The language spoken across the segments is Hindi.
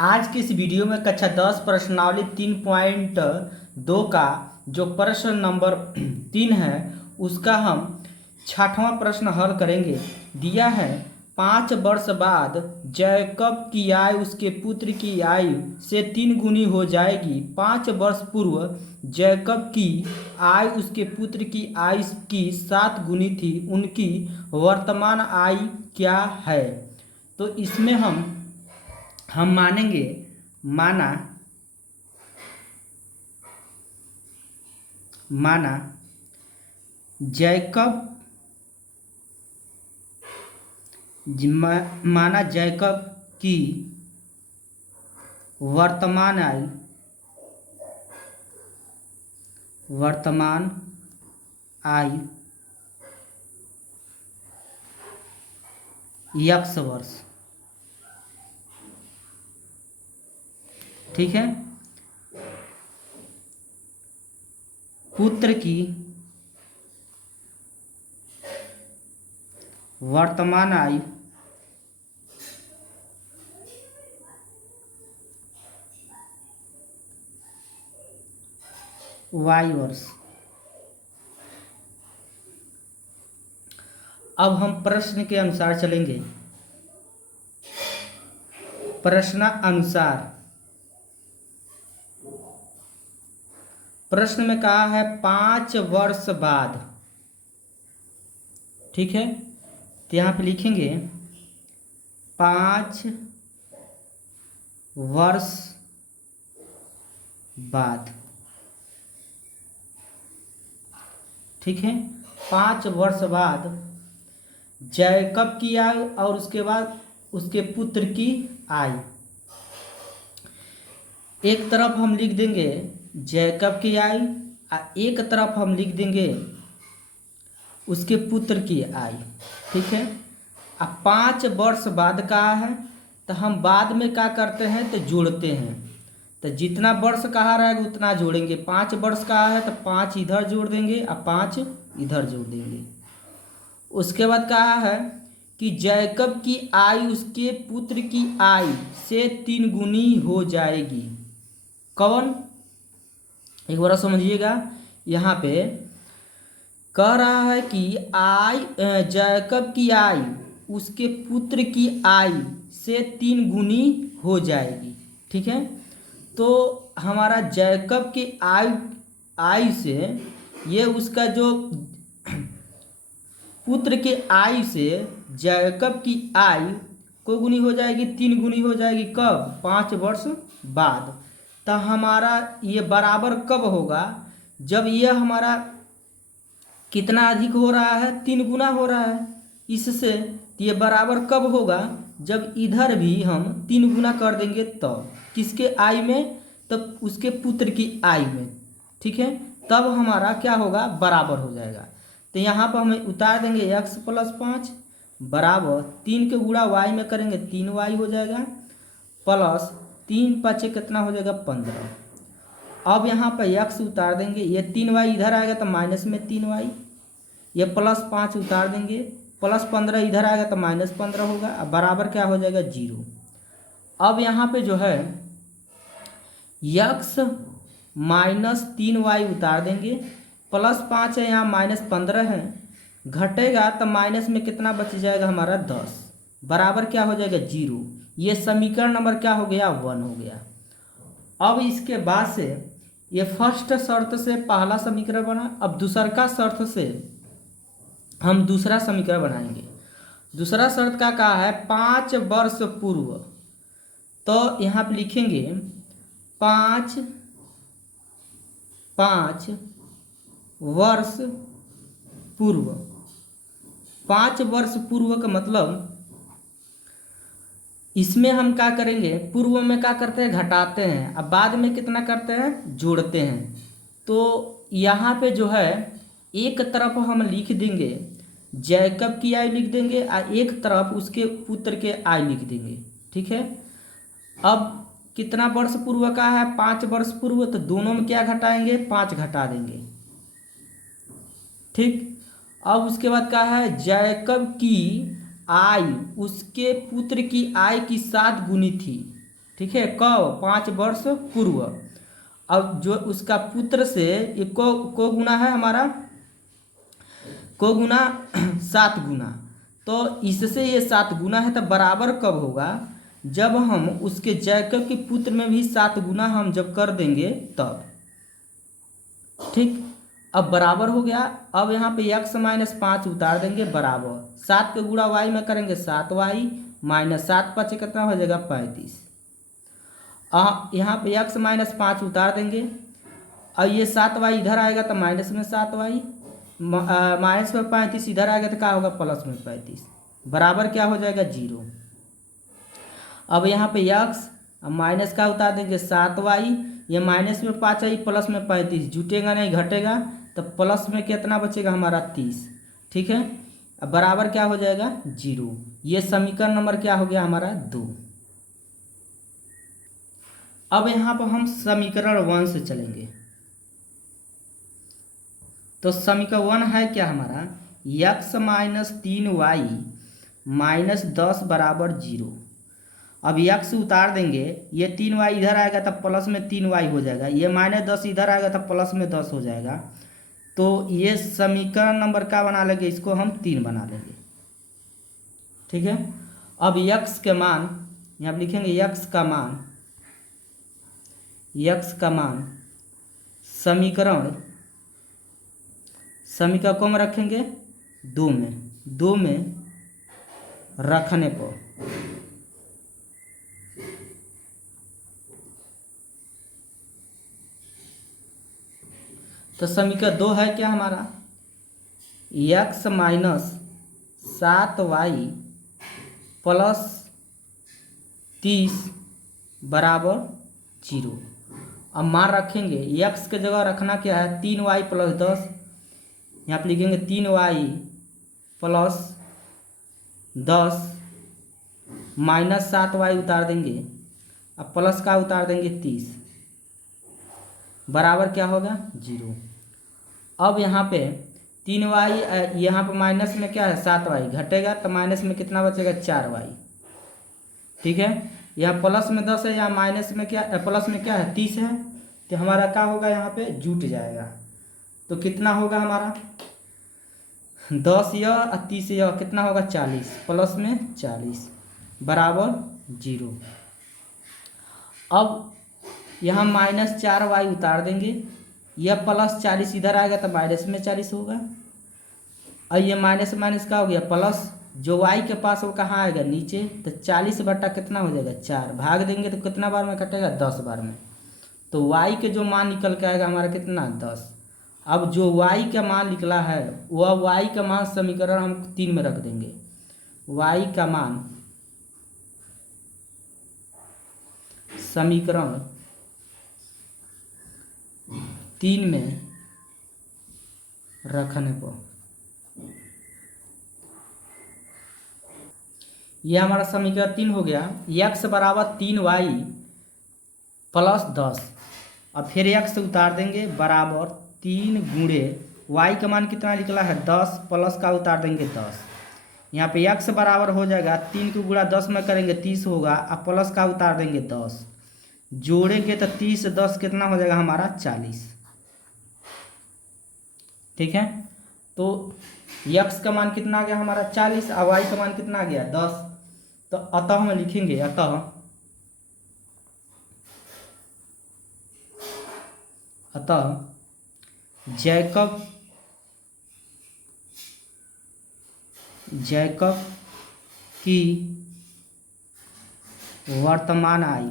आज के इस वीडियो में कक्षा 10 प्रश्नावली 3.2 का जो प्रश्न नंबर 3 है उसका हम 6वां प्रश्न हल करेंगे। दिया है 5 वर्ष बाद जैकब की आयु उसके पुत्र की आयु से 3 गुनी हो जाएगी। 5 वर्ष पूर्व जैकब की आयु उसके पुत्र की आयु की 7 गुनी थी। उनकी वर्तमान आयु क्या है? तो इसमें हम मानेंगे माना जैकब की वर्तमान आयु x वर्ष। ठीक है। पुत्र की वर्तमान आयु y वर्ष। अब हम प्रश्न के अनुसार चलेंगे। प्रश्न में कहा है 5 वर्ष बाद। ठीक है, तो यहाँ पे लिखेंगे 5 वर्ष बाद। ठीक है, 5 वर्ष बाद जैकब की आयु और उसके बाद उसके पुत्र की आयु। एक तरफ हम लिख देंगे जैकब की आयु और एक तरफ हम लिख देंगे उसके पुत्र की आयु। ठीक है। अब 5 वर्ष बाद कहा है तो हम बाद में क्या करते हैं तो जोड़ते हैं। तो जितना वर्ष कहा रहेगा उतना जोड़ेंगे। 5 वर्ष कहा है तो 5 इधर जोड़ देंगे और 5 इधर जोड़ देंगे। उसके बाद कहा है कि जैकब की आयु उसके पुत्र की आयु से 3 गुनी हो जाएगी। कौन? एक बार समझिएगा, यहाँ पे कह रहा है कि जैकब की आयु उसके पुत्र की आयु से 3 गुनी हो जाएगी। ठीक है, तो हमारा जैकब की आयु से ये उसका जो पुत्र के आयु से जैकब की आयु को गुनी हो जाएगी, 3 गुनी हो जाएगी। कब? 5 वर्ष बाद। तो हमारा ये बराबर कब होगा? जब ये हमारा कितना अधिक हो रहा है? 3 गुना हो रहा है इससे। तो ये बराबर कब होगा? जब इधर भी हम 3 गुना कर देंगे तब। किसके आयु में? तब उसके पुत्र की आयु में। ठीक है, तब हमारा क्या होगा? बराबर हो जाएगा। तो यहाँ पर हमें उतार देंगे x + 5 बराबर 3 के गुणा y में करेंगे 3y हो जाएगा प्लस 3 × 5 कितना हो जाएगा? 15। अब यहाँ पर x उतार देंगे, ये 3y इधर आएगा तो माइनस में 3y, ये प्लस 5 उतार देंगे, प्लस 15 इधर आएगा तो माइनस 15 होगा। अब बराबर क्या हो जाएगा? 0। अब यहाँ पे जो है x - 3y उतार देंगे, प्लस 5 है, यहाँ माइनस 15 है, घटेगा तो माइनस में कितना बच जाएगा? हमारा 10 बराबर क्या हो जाएगा? 0। ये समीकरण नंबर क्या हो गया? 1 हो गया। अब इसके बाद से ये फर्स्ट शर्त से पहला समीकरण बना। अब दूसरा शर्त से हम दूसरा समीकरण बनाएंगे। दूसरा शर्त का कहा है 5 वर्ष पूर्व। तो यहाँ पे लिखेंगे 5 वर्ष पूर्व। 5 वर्ष पूर्व का मतलब इसमें हम क्या करेंगे? पूर्व में क्या करते हैं? घटाते हैं। अब बाद में कितना करते हैं? जोड़ते हैं। तो यहाँ पे जो है एक तरफ हम लिख देंगे जैकब की आयु लिख देंगे और एक तरफ उसके पुत्र के आयु लिख देंगे। ठीक है। अब कितना वर्ष पूर्व का है? 5 वर्ष पूर्व। तो दोनों में क्या घटाएंगे? 5 घटा देंगे। ठीक। अब उसके बाद कहा है जैकब की आयु उसके पुत्र की आयु की 7 गुनी थी। ठीक है, कब 5 वर्ष पूर्व। अब जो उसका पुत्र से ये को गुना है हमारा, को गुना 7 गुना, तो इससे ये 7 गुना है, तो बराबर कब होगा, जब हम उसके जैकब के पुत्र में भी 7 गुना हम जब कर देंगे तब। ठीक, अब बराबर हो गया। अब यहाँ पे x माइनस 5 उतार देंगे बराबर 7 के गुणा y में करेंगे 7y माइनस 7 5 कितना हो जाएगा 35। यहाँ पे x माइनस 5 उतार देंगे और ये 7y इधर आएगा तो माइनस में 7y, माइनस में 35 इधर आएगा तो क्या होगा प्लस में 35, बराबर क्या हो जाएगा 0। अब यहाँ पे x माइनस का उतार देंगे 7y, ये माइनस में 5y प्लस में 35 जुटेगा नहीं घटेगा, तो प्लस में कितना बचेगा हमारा 30। ठीक है, अब बराबर क्या हो जाएगा 0। ये समीकरण नंबर क्या हो गया हमारा 2। अब यहाँ पर हम समीकरण 1 से चलेंगे। तो समीकरण 1 है क्या हमारा, x माइनस 3y माइनस 10 बराबर 0। अब x उतार देंगे, ये 3y इधर आएगा तब प्लस में 3y हो जाएगा, ये माइनस 10 इधर आएगा तब प्लस में 10 हो जाएगा। तो ये समीकरण नंबर क्या बना लेंगे, इसको हम 3 बना लेंगे। ठीक है, अब x के मान यहाँ पर लिखेंगे, x का मान समीकरण को हम रखेंगे 2 में रखने पर तो समीकरण 2 है क्या हमारा, x माइनस 7y प्लस 30 बराबर 0। अब मान रखेंगे, x के जगह रखना क्या है 3y प्लस 10, यहाँ पर लिखेंगे 3y प्लस 10 माइनस 7y उतार देंगे, अब प्लस का उतार देंगे 30, बराबर क्या होगा 0। अब यहाँ पे 3y, यहाँ पे माइनस में क्या है 7y घटेगा, तो माइनस में कितना बचेगा 4y। ठीक है, यहाँ प्लस में 10 है, यहाँ माइनस में क्या प्लस में क्या है 30 है, तो हमारा क्या होगा यहाँ पे जुट जाएगा। तो कितना होगा हमारा 10 यह और 30 यह कितना होगा 40, प्लस में 40 बराबर 0। अब यहाँ माइनस 4y उतार देंगे, यह प्लस 40 इधर आएगा तो माइनस में 40 होगा, और ये माइनस माइनस का हो गया प्लस, जो y के पास वो कहाँ आएगा नीचे, तो 40 बटा कितना हो जाएगा 4, भाग देंगे तो कितना बार में कटेगा 10 बार में, तो y के जो मान निकल के आएगा हमारा कितना 10। अब जो y का मान निकला है वह y का मान समीकरण हम 3 में रख देंगे, y का मान समीकरण 3 में रखने पर यह हमारा समीकरण 3 हो गया। x बराबर 3y प्लस 10, अब फिर x उतार देंगे बराबर 3 गुणे y का मान कितना निकला है 10, प्लस का उतार देंगे 10, यहाँ पे x बराबर हो जाएगा 3 को गुणा 10 में करेंगे 30 होगा, अब प्लस का उतार देंगे 10, जोड़ेंगे तो 30 10 कितना हो जाएगा हमारा 40। ठीक है, तो x का मान कितना आ गया हमारा 40 और y का मान कितना आ गया 10। तो अतः हम लिखेंगे, अतः जैकब की वर्तमान आयु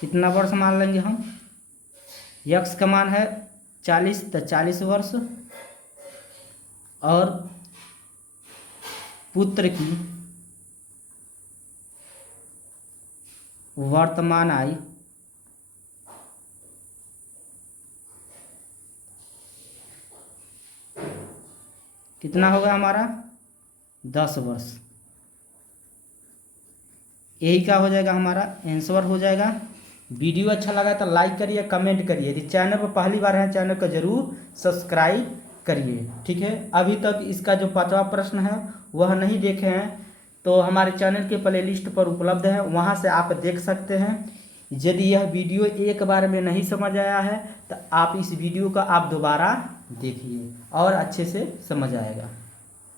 कितना वर्ष मान लेंगे हम, x का मान है 40 तो 40 वर्ष, और पुत्र की वर्तमान आयु कितना होगा हमारा 10 वर्ष। यही क्या हो जाएगा हमारा आंसर हो जाएगा। वीडियो अच्छा लगा तो लाइक करिए, कमेंट करिए। यदि चैनल पर पहली बार है चैनल को जरूर सब्सक्राइब करिए। करिए। ठीक है, अभी तक इसका जो 5वां प्रश्न है वह नहीं देखे हैं तो हमारे चैनल के प्लेलिस्ट पर उपलब्ध है, वहां से आप देख सकते हैं। यदि यह वीडियो एक बार में नहीं समझ आया है तो आप इस वीडियो का आप दोबारा देखिए और अच्छे से समझ आएगा।